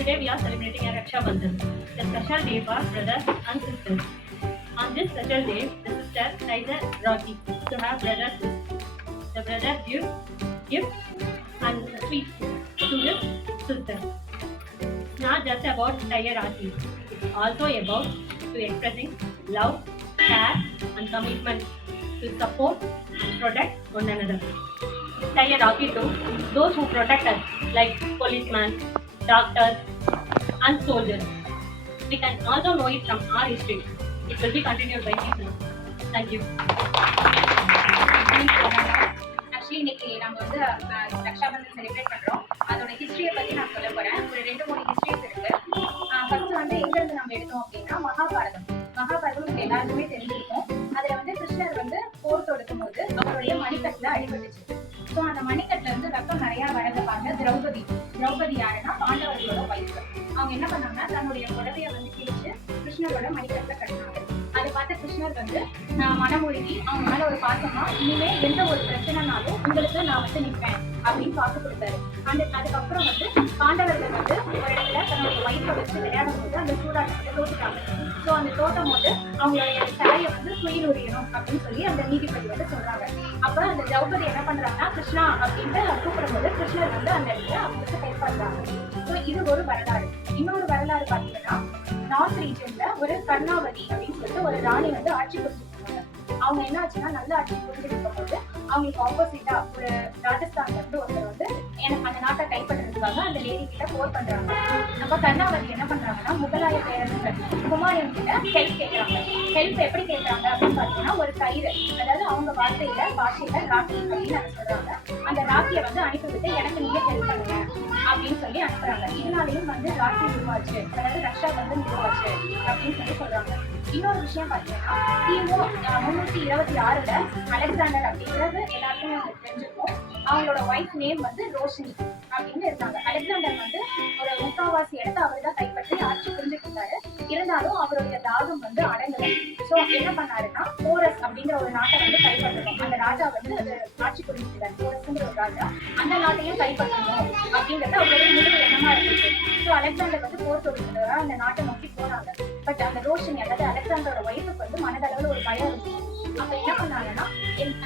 Today we are celebrating a Raksha Bandhan, the special day for brothers and sisters. On this special day, the sister ties a Rakhi to her brother's wrist. The brother gives gifts and sweets to his sister. It's not just about tie a Rakhi, it's also about to expressing love, care and commitment to support and protect one another. Tie a Rakhi to those who protect us, like policemen, doctors, and soldiers. We can also know it from our history. It will be continued by season. Thank you. Actually இன்னைக்கு நம்ம வந்து Rakshabandhan celebrate பண்றோம். அதோட ஹிஸ்டரியை பத்தி நான் சொல்ல போறேன். ஒரு 2-3 ஹிஸ்டரிஸ் இருக்கு. ஃபர்ஸ்ட் வந்து எங்க இருந்து நம்ம எடுத்தோம் அப்படின்னா மகாபாரதம் உங்களுக்கு எல்லாருக்குமே தெரிஞ்சிருக்கும். அதுல வந்து கிருஷ்ணர் வந்து போர் தொடுக்கும் போது அவருடைய மணிக்கட்டுல அடிபட்டுச்சு. ஸோ அந்த மணிக்கட்டுல இருந்து ரத்தம் நிறைய வரத பார்த்த திரௌபதி யாருன்னா பாண்டவர்களோட வைஃப். அவங்க என்ன பண்ணாங்கன்னா தன்னுடைய புடவைய வந்து கிழிச்சு கிருஷ்ணரோட மணிக்கட்டுல கட்டினாங்க. அதை பார்த்த கிருஷ்ணர் வந்து மனமொழுகி அவங்க மேல ஒரு பாசமா இனிமே எந்த ஒரு பிரச்சனைனாலும் உங்களுக்கு நான் வந்து நிற்பேன் அப்படின்னு காசு கொடுத்தாரு. அதுக்கப்புறம் வந்து பாண்டவர்கள் வந்து ஒரு இடத்துல தன்னோட வைஃபை வச்சு விளையாடும் போது அந்த சூதாட்டத்தை தோத்துட்டாங்க. ஸோ அந்த தோட்டம் போது அவங்களுடைய தலையை வந்து குயில் உரியணும் அப்படின்னு சொல்லி அந்த நீதிபதி வந்து சொல்றாங்க. அப்ப அந்த திரௌபதி என்ன பண்றாங்கன்னா கிருஷ்ணா அப்படின்ட்டு கூப்பிடும் போது கிருஷ்ணர் வந்து அந்த இடத்துல அவங்களுக்கு ஹெல்ப் பண்றாங்க. ஸோ இது ஒரு வரலாறு. இன்னொரு வரலாறு பாத்தீங்கன்னா நார்த் ரீஜன்ல ஒரு கர்ணாவதி அப்படின்னு சொல்லிட்டு ஒரு ராணி வந்து ஆட்சி புரிஞ்சுருக்காங்க. அவங்க என்ன ஆச்சுன்னா நல்ல ஆட்சி புரிஞ்சுருக்கும் போது அவங்களுக்கு ஆப்போசிட்டா ஒரு ராஜஸ்தான்ல இருந்து ஒருத்தர் வந்து எனக்கு அந்த நாட்டை கைப்பற்றுறதுக்காக அந்த லேடி கிட்ட போர் பண்றாங்க. அப்ப கர்ணாவதி என்ன பண்றாங்கன்னா முகலாய பேரரசர் குமாரன் கிட்ட ஹெல்ப் கேட்கறாங்க. ஹெல்ப் எப்படி கேட்கறாங்க அப்படின்னு பாத்தீங்கன்னா ஒரு கயிறு, அதாவது அவங்க பாஷையில ராக்கி அப்படின்னு அதை சொல்றாங்க. அந்த ராக்கியை வந்து அனுப்பிவிட்டு எனக்கு நீங்க ஹெல்ப் பண்ணுங்க அப்படின்னு சொல்லி அனுப்புறாங்க. இதனாலையும் வந்து ராக்கி உருவாச்சு, அதாவது ரக்ஷா பந்தன் உருவாச்சு அப்படின்னு சொல்லி சொல்றாங்க. இன்னொரு விஷயம் பாத்தீங்கன்னா கிமு 326 அலெக்சாண்டர் அப்படிங்கிறது எல்லாருக்குமே அவங்களுக்கு தெரிஞ்சிருக்கும். அவங்களோட ஒய்ஃப் நேம் வந்து ரோஷினி அப்படின்னு இருந்தாங்க. அலெக்சாண்டர் வந்து ஒரு முக்காவாசி இடத்த அவர் தான் கைப்பற்றி ஆட்சி புரிஞ்சுட்டு இருந்தாரு. இருந்தாலும் அவருடைய தாகம் வந்து அடங்கல. ஸோ என்ன பண்ணாருன்னா போரஸ் அப்படிங்கிற ஒரு நாட்டை வந்து கைப்பற்றணும். அந்த ராஜா வந்து அது ஆட்சி புரிஞ்சுட்டாரு. போரஸ்ங்கிற ஒரு ராஜா அந்த நாட்டையும் கைப்பற்றணும் அப்படிங்கிறது அவருடைய முழு எண்ணமா இருந்துச்சு. ஸோ அலெக்சாண்டர் வந்து போர் தொடுக்கிறதா அந்த நாட்டை நோக்கி போனாங்க. பட் அந்த ரோஷினி அதாவது அலெக்சாண்டரோட ஒய்ஃபுக்கு வந்து மனதளவுல ஒரு பயம் இருந்துச்சு. அப்ப என்ன பண்ணாங்கன்னா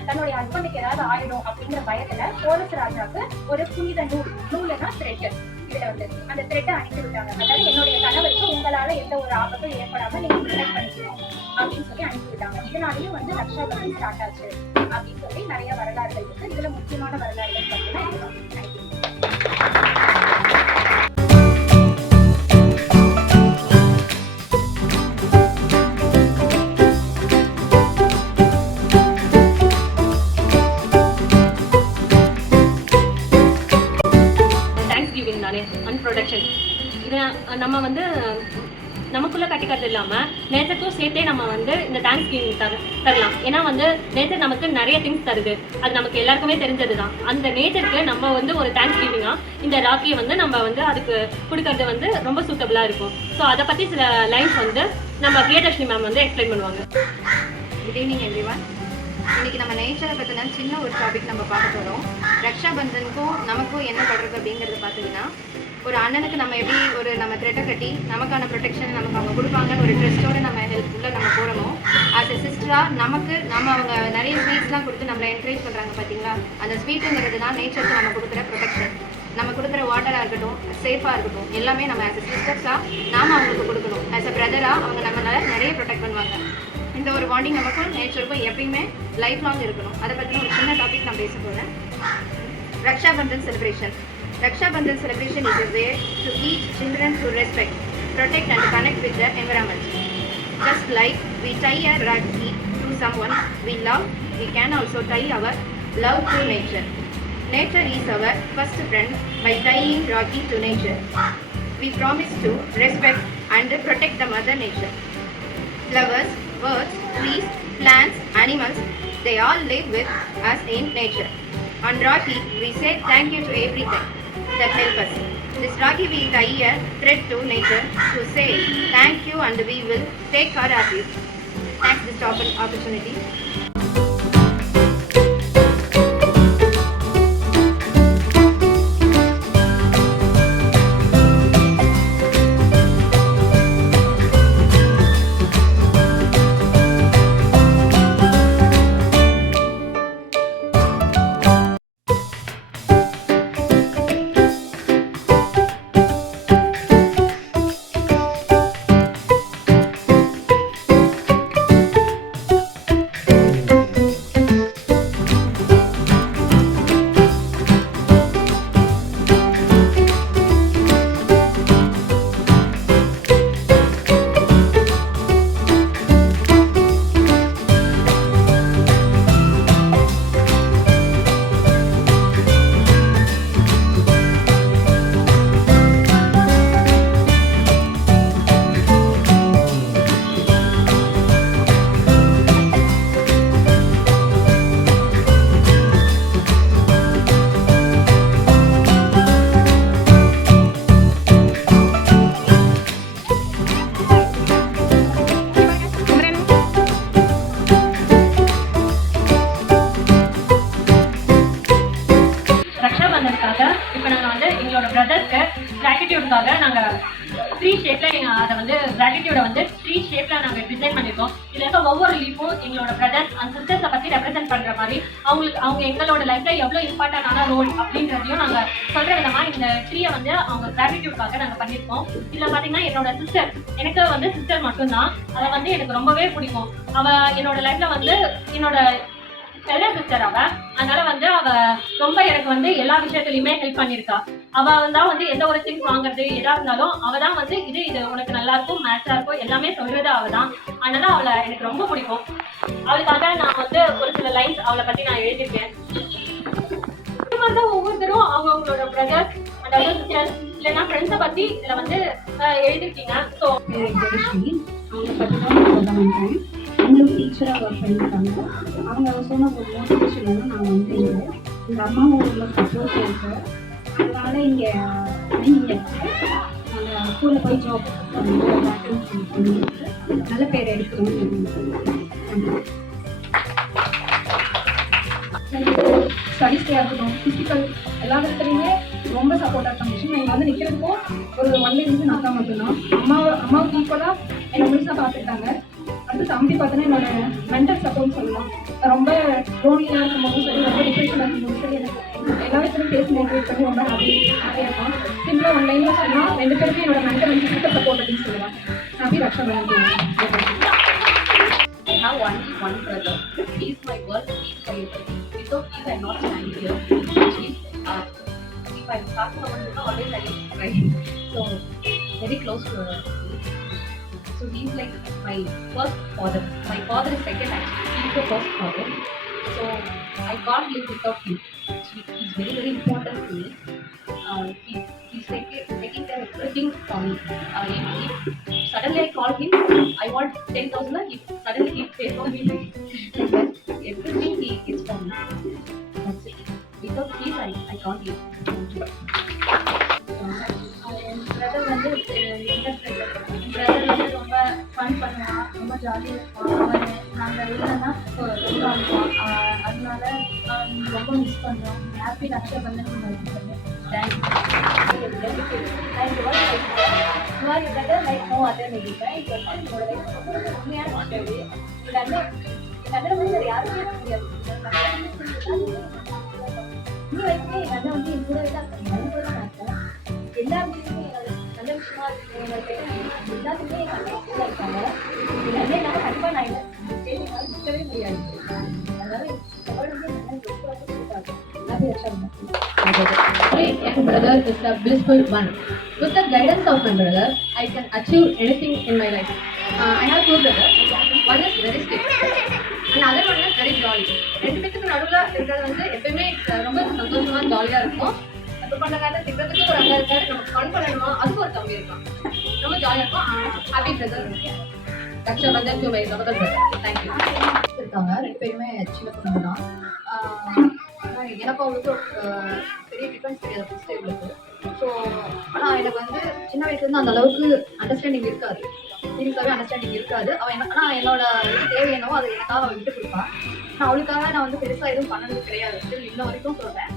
தன்னுடைய ஹஸ்பண்டுக்கு ஏதாவது ஆயிடும் அப்படிங்கிற பயத்துல போரஸ் ராஜாவுக்கு ஒரு புனித நூல்னா த்ரெட், இதுல வந்து அந்த த்ரெட்டை அனுப்பி விட்டாங்க. அதாவது என்னுடைய கணவருக்கு உங்களால எந்த ஒரு ஆபத்தும் ஏற்படாம நீங்க ப்ரொடெக்ட் பண்ணிக்கணும் அப்படின்னு சொல்லி அனுப்பி விட்டாங்க. இதனாலையும் வந்து ரக்ஷா பந்தன் ஸ்டார்ட் ஆச்சு அப்படின்னு சொல்லி நிறைய வரலாறுகள் இருக்கு. இதுல முக்கியமான வரலாறுகள் பார்த்தீங்கன்னா இதுதான். ப்ரொடக்ஷன் இதை நம்ம வந்து நமக்குள்ளே கட்டிக்கிறது இல்லாமல் நேச்சருக்கும் சேர்த்தே நம்ம வந்து இந்த தேங்க்ஸ் கிவிங் தரலாம். ஏன்னா வந்து நேச்சர் நமக்கு நிறைய திங்ஸ் தருது, அது நமக்கு எல்லாருக்குமே தெரிஞ்சது தான். அந்த நேச்சருக்கு நம்ம வந்து ஒரு தேங்க்ஸ் கிவிங்காக இந்த ராக்கியை வந்து நம்ம வந்து அதுக்கு கொடுக்கறது வந்து ரொம்ப சூட்டபுளாக இருக்கும். ஸோ அதை பற்றி சில லைன்ஸ் வந்து நம்ம பிரியதர்ஷினி மேம் வந்து எக்ஸ்பிளைன் பண்ணுவாங்க. Good evening everyone. இன்றைக்கி நம்ம நேச்சரை பற்றின சின்ன ஒரு டாபிக் நம்ம பார்க்க போகிறோம். ரக்ஷா பந்தனுக்கும் நமக்கும் என்ன தொடர்பு அப்படிங்கிறது பார்த்தீங்கன்னா, ஒரு அண்ணனுக்கு நம்ம எப்படி ஒரு நம்ம த்ரெட்டை கட்டி நமக்கான ப்ரொடெக்ஷன் நமக்கு அவங்க கொடுப்பாங்கன்னு ஒரு ட்ரெஸ்ட்டோடு நம்ம ஹெல்ப்ஃபுல்லாக நம்ம போகிறோமோ, ஆஸ் எ சிஸ்டராக நம்ம அவங்க நிறைய ஸ்வீட்ஸ்லாம் கொடுத்து நம்மளை என்கரேஜ் பண்ணுறாங்க பார்த்தீங்களா. அந்த ஸ்வீட்டுங்கிறது தான் நேச்சருக்கு நம்ம கொடுக்குற ப்ரொடெக்ஷன். நம்ம கொடுக்குற வாட்டராக இருக்கட்டும், சேஃபாக இருக்கட்டும், எல்லாமே நம்ம ஆஸ் எ சிஸ்டர்ஸாக நாம் அவங்களுக்கு கொடுக்கணும். ஆஸ் எ பிரதராக அவங்க நம்மளால நிறைய ப்ரொடெக்ட் பண்ணுவாங்க. இந்த ஒரு பாண்டிங் நமக்கும் நேச்சருக்கும் எப்பயுமே லைஃப் லாங் இருக்கணும். அதை பற்றின ஒரு சின்ன டாபிக் நான் பேச போகிறேன். Raksha Bandhan celebration. Raksha Bandhan celebration is a way to teach children to respect, protect and connect with the environment. Just like we tie a rakhi to someone we love, we can also tie our love to nature. Nature is our first friend. By tying rakhi to nature, we promise to respect and protect the mother nature. Flowers, birds, trees, plants, animals, they all live with us in nature. On Rakhi, we say thank you to everything that help us. This Rakhi we tie a thread to nature to say thank you and we will take care of you. Thanks this opportunity. சேனல்ல வந்து எங்களோட பிரதர்ஸ்க்கு கிராட்டிடியூடுக்காக நாங்கள் 3 ஷேப்ல அதை வந்து gratitude வந்து 3 ஷேப்ல நாங்கள் டிசைன் பண்ணியிருக்கோம். இதில் இருக்க ஒவ்வொரு லீஃபும் எங்களோட பிரதர்ஸ் அண்ட் சிஸ்டர்ஸை பற்றி ரெப்ரசென்ட் பண்ணுற மாதிரி அவங்க எங்களோட லைஃப்ல எவ்வளோ இம்பார்ட்டன்டான ரோல் அப்படின்றதையும் நாங்கள் சொல்ற விதமாக இந்த ட்ரீயை வந்து அவங்க கிராட்டிடியூடுக்காக நாங்கள் பண்ணியிருக்கோம். இதில் பார்த்தீங்கன்னா என்னோட சிஸ்டர், எனக்கு வந்து சிஸ்டர் மட்டும்தான், அதை வந்து எனக்கு ரொம்பவே பிடிக்கும். அவள் என்னோட லைஃப்ல வந்து என்னோட எல்டர் சிஸ்டர் அவ, அதனால வந்து அவ ரொம்ப எனக்கு வந்து எல்லா விஷயத்துலயுமே ஹெல்ப் பண்ணிருக்கா. அவ தான் வந்து எந்த ஒரு திங்ஸ் வாங்குறது எதா இருந்தாலும் அவ தான் வந்து இது உனக்கு நல்லா இருக்கும், மேட்சா இருக்கும் எல்லாமே சொல்றது அவ தான். அதனால அவளை எனக்கு ரொம்ப பிடிக்கும். அவளுக்காக நான் வந்து ஒரு சில லைன்ஸ் அவளை பத்தி நான் எழுதிருக்கேன். இது மாதிரிதான் ஒவ்வொருத்தரும் அவங்களோட பிரதர்ஸ் அதாவது சிஸ்டர்ஸ் இல்லைன்னா ஃப்ரெண்ட்ஸை பத்தி இதுல வந்து எழுதிருக்கீங்க. ஸோ அவங்க பற்றி தான் நான் சொல்ல வந்தேன். அவங்களும் டீச்சராக ஒர்க் பண்ணியிருக்காங்க. அவங்க சொன்ன ஒரு மோட்டிவேஷன் வந்து நான் வந்து எங்கள் அம்மாவோட உள்ள சப்போர்ட் இருக்கு. அதனால இங்கே அந்த ஸ்கூலில் போய் ஜாப் பண்ணி நல்ல பேர் எடுக்கணும். ஸ்டடீஸ்லேயே இருக்கட்டும், ஃபிசிக்கல் எல்லா விதத்துலையுமே ரொம்ப சப்போர்ட்டாக இருந்துச்சு. நான் இங்கே வந்து நிற்கிறதுக்கும் ஒரு 1 day வந்து நான் தான் மட்டும்தான். அம்மாவுக்கு ஈக்குவலாக என்னை முழுசாக பார்த்துக்கிட்டாங்க. அடுத்து தம்பி பார்த்தோன்னா என்னோட மென்டல் சப்போர்ட் சொல்லலாம். ரொம்ப லோன்லியாக இருக்கும்போதும் சரி, ரொம்ப டிப்ரெஷனாக இருக்கும்போதும் சரி, எனக்கு எல்லா விஷயத்தையும் பேசி மோட்டிவேட் பண்ணி ரொம்ப ஹாப்பியாக இருக்கும். சிம்பிளாக 1 லைனில் சொன்னால் 2 பேருமே என்னோட மென்டல் அண்ட் ஃபிசிக்கல் சப்போர்ட் அப்படின்னு சொல்லலாம். Happy Raksha Bandhan. I have only one brother. He is my world. He is my everything. Without him, I am not standing here. If I am talking about him, always I used to cry. So very close to her. So he is like my first father. My father is second actually. He is the first father. So I can't live without him. Actually, he is very important to me. He's taking care of everything for me. If suddenly I call him, I want 10,000. If suddenly he pays for me, like that. Everything he gets for me. That's it. Without him, I can't live. N brother வந்து எங்கள் brother வந்து ரொம்ப fun பண்ணுவான், ரொம்ப ஜாலியாக இருப்பான். நாங்கள் இல்லைன்னா ரொம்ப இருப்போம். அதனால ரொம்ப மிஸ் பண்ணுறோம். ஹாப்பி ரக்ஷா பந்தன். மாதிரி பிரதர் லைக் நோ அதர் நினைக்கிறேன். இது வந்து என்னோட லைஃப் ரொம்ப உண்மையான ஸ்டோரி. இது வந்து எங்கள் அண்ணன் வந்து வேறு யாருமே முடியாது. இன்னும் வரைக்குமே எங்கள் அண்ணன் வந்து என் கூடவே தான் இருக்காங்க. நான் கூட தான் இருக்கேன். எல்லா விஷயமுமே நல்ல விஷயமா இருக்கு. எங்களுக்கு எல்லாத்துக்குமே எங்கள் அண்ணன் கூட இருக்காங்க. எங்கள் அண்ணன் இல்லாமல் கண்டிப்பாக நான் இல்லை என்னால் நிற்கவே முடியாது. அதனால வந்து எங்கள் அண்ணன் ரொம்ப கொடுத்தாங்க. Happy Raksha Bandhan. My young brother is a blissful one. With the guidance of my brother, I can achieve anything in my life. I have 2 brothers. One is very strict and other one is very jolly. 2 பேருக்கு நடுவில் இருக்கிறது வந்து எப்பயுமே ரொம்ப சந்தோஷமா ஜாலியாக இருக்கும். இப்போ பண்ண காலத்தில் திட்டத்துக்கு ஒரு அண்ணா இருக்காரு, நம்ம ஃபன் பண்ணணுமா அதுக்கு ஒரு தம்பி இருக்கான். ரொம்ப ஜாலியாக இருக்கும். Happy brother Raksha Bandhan to my brother. Thank you. இருக்காங்க 2 பேருமே சின்ன பொண்ணு தான். எனக்கும் அவங்களுக்கு பெரிய டிஃப்ரென்ஸ் தெரியாது ஃபஸ்ட் டைம்லுக்கு. ஸோ ஆனால் எனக்கு வந்து சின்ன வயசுலேருந்து அந்த அளவுக்கு அண்டர்ஸ்டாண்டிங் இருக்காது, சீரியஸாகவே அண்டர்ஸ்டாண்டிங் இருக்காது. அவள் ஆனால் என்னோட இது தேவை என்னவோ அதை எனக்காக அவள் விட்டு கொடுப்பான். நான் அவளுக்காக நான் வந்து பெருசாக எதுவும் பண்ணது கிடையாது, இன்ன வரைக்கும் சொல்கிறேன்.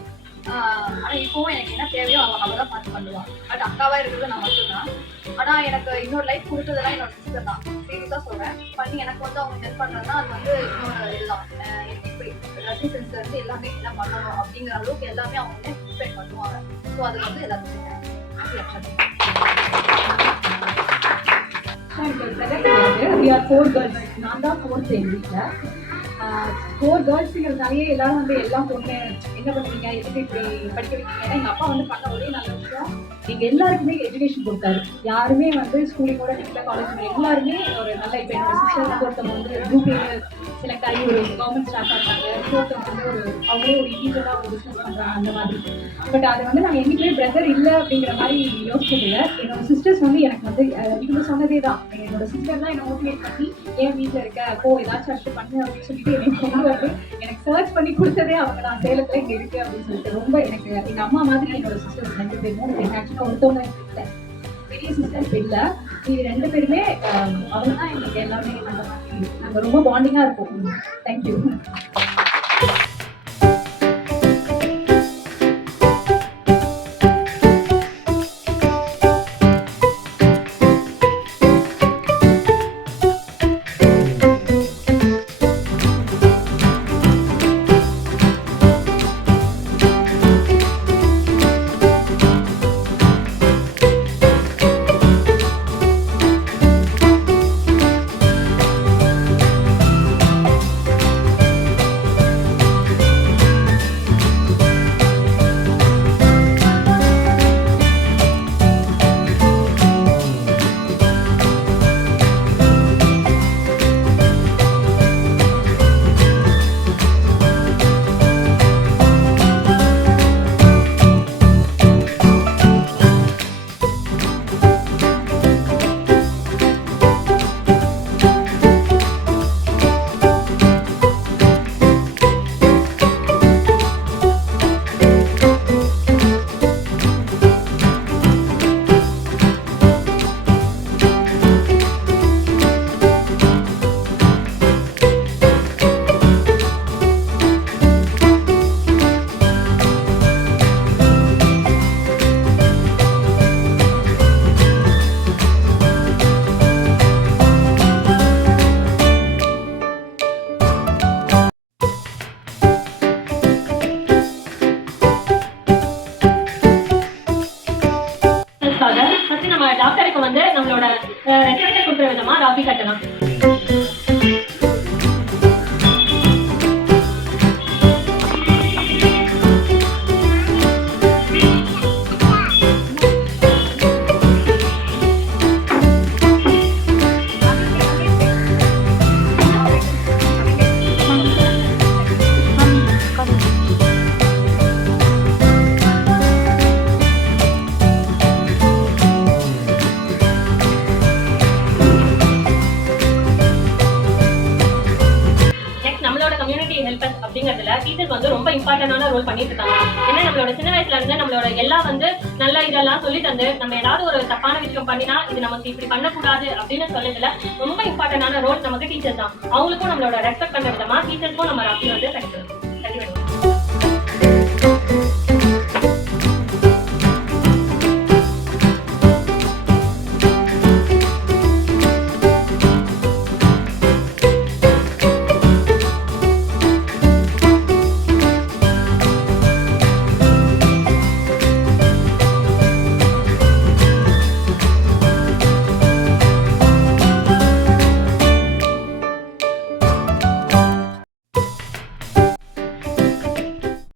ஆனால் இப்போவும் எனக்கு என்ன தேவையோ அவள் தான் பார்த்து பண்ணுவாள். பட் அக்காவாக இருக்கிறது நான் மட்டும்தான். ஆனால் எனக்கு இன்னொரு லைஃப் கொடுத்ததெல்லாம் என்னோட சிஸ்டர் தான், சீரியஸாக சொல்கிறேன். பண்ணி எனக்கு வந்து அவங்க ஹெல்ப் பண்ணுறதுனா அது வந்து இன்னொரு இதுதான். எனக்கு இப்படி ட்ரெஸ்ஸிங் சென்ஸ் வந்து எல்லாமே என்ன பண்ணணும் அப்படிங்கிற அளவுக்கு எல்லாமே அவங்க வந்து எக்ஸ்பெக்ட் பண்ணுவாங்க. ஸோ அதில் வந்து எல்லாத்துக்கும் We are 4 girls. நான் தான் 4th எங்கள் வீட்டில். 4 கேர்ள்ஸுங்கிறதுனாலே எல்லாரும் வந்து எல்லாம் பொண்ணு என்ன பண்ணுவீங்க, எதுக்கு இப்படி படிக்க வைக்கீங்க. ஏன்னா எங்கள் அப்பா வந்து பண்ண ஒரே நல்ல விஷயம் எங்கள் எல்லாருக்குமே எஜுகேஷன் கொடுத்தாரு. யாருமே வந்து ஸ்கூலிங் கூட இல்லை, காலேஜ் எல்லாருமே ஒரு நல்ல இப்போ என்னோட சிஸ்டர் வந்து ஒருத்தவங்க வந்து குரூப் செலக்ட் ஆகி ஒரு கவர்மெண்ட் ஸ்டாஃப் ஆகிறாங்க. இன்னொருத்தவங்க வந்து அவங்களே ஒரு இண்டிவிஜுவலாக ஒரு பிஸ்னஸ் பண்ணுறாங்க அந்த மாதிரி. பட் அதை வந்து நான் எங்கேயுமே பிரதர் இல்லை அப்படிங்கிற மாதிரி யோசிச்சதில்லை. என்னோட சிஸ்டர்ஸ் வந்து எனக்கு வந்து இவங்க சொன்னதே தான். என்னோட சிஸ்டர் தான் என்னை மோட்டிவேட் பண்ணி ஏன் வீட்டில் இருக்க ஏதாச்சும் அಷ್ಟು பண்ணு அப்படின்னு சொல்லிட்டு எனக்கு கொண்டு வந்து எனக்கு சர்ச் பண்ணி கொடுத்ததே அவங்க. நான் சேலத்தில் இங்கே இருக்கேன் அப்படின்னு சொல்லிட்டு ரொம்ப எனக்கு எங்கள் அம்மா மாதிரி என்னோட சிஸ்டர்ஸ் 2 பேருமே. எனக்கு ஆக்சுவலாக ஒருத்தவங்க இல்லை, பெரிய சிஸ்டர்ஸ் இல்லை, இது 2 பேருமே அவங்க தான் எங்களுக்கு எல்லாமே அந்த மாதிரி நாங்கள் ரொம்ப பாண்டிங்காக இருப்போம். தேங்க்யூ. வந்து நம்மளோட ரெஸ்பெக்ட் கொடுக்குற விதமா ராக்கி கட்டலாம். அப்படிங்கிறதுல டீச்சர்ஸ் வந்து ரொம்ப இம்பார்ட்டன்டான ரோல் பண்ணிட்டு இருக்காங்க. ஏன்னா நம்மளோட சின்ன வயசுல இருந்து நம்மளோட எல்லாம் வந்து நல்ல இதெல்லாம் சொல்லி தந்து நம்ம ஏதாவது ஒரு தப்பான விஷயம் பண்ணினா இது நமக்கு இப்படி பண்ணக்கூடாது அப்படின்னு சொல்றதுல ரொம்ப இம்பார்ட்டன்டான ரோல் நமக்கு டீச்சர்ஸ் தான். அவங்களுக்கும் நம்மளோட ரெஸ்பெக்ட் பண்ற விதமா டீச்சர்ஸ்க்கும் நம்ம ராக்கி வந்து கட்டுறோம்.